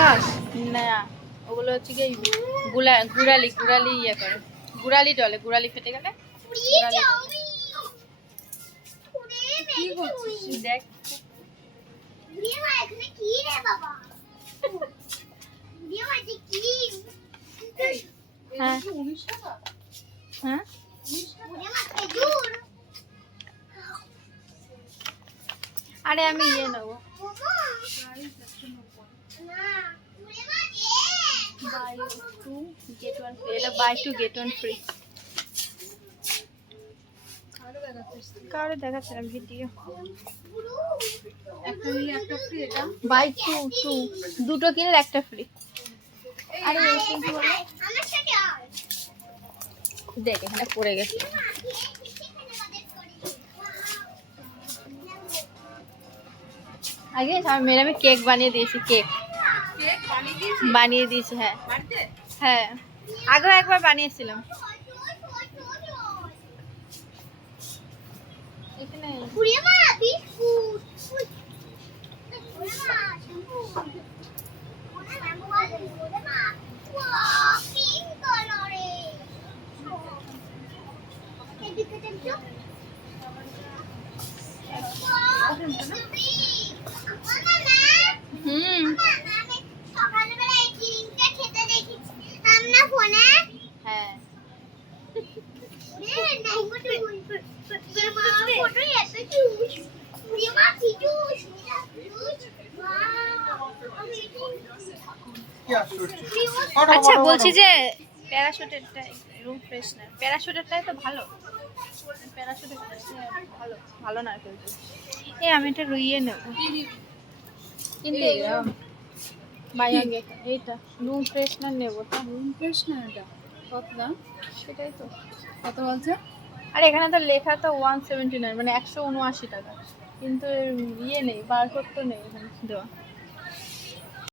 Brush না, ওগুলো হচ্ছে কি গুড়ালি ইয়ে করে, গুড়ালি ডলে, গুড়ালি ফেটে গেলে গুড়ালি ডলে। কি করছিস? দেখ হ্যাঁ 19 টাকা? হ্যাঁ 19 টাকা? আরে আমি ইয়ে নেবো, buy two get one free, এটা buy two get one free. কারো দেখাচ্ছিলাম ভিডিও, একটা নিলে একটা ফ্রি। এটা বাই টু টু, দুটো কিনলে একটা ফ্রি। আরে এই কিন্তু বলো, দেখ এখানে পড়ে গেছে। আগে আমার মেয়ের আমি কেক বানিয়ে দিয়েছি, কেক কেক বানিয়ে দিয়েছিস বানিয়ে দিয়েছি। হ্যাঁ বাড়িতে? হ্যাঁ, আগেও একবার বানিয়েছিলাম। এখানে হুম হ্যাঁ আচ্ছা বলছি যে প্যারাশুটেরটাই রুম ফ্রেশনার, প্যারাশুটেরটাই তো ভালো, প্যারাশুটের ভালো ভালো না কিন্তু। এই আমি এটা রুইয়ে নেব, কিন্তু বাই ওয়ান গেট এইটা রুম ফ্রেশনার নেব। তো রুম ফ্রেশনার এটা কত দাম? সেটাই তো, কত বলছে? আর এখানে তো লেখা তো 179 মানে 179 টাকা, কিন্তু ইয়ে নেই, বারকোড তো নেই এখানে দেওয়া।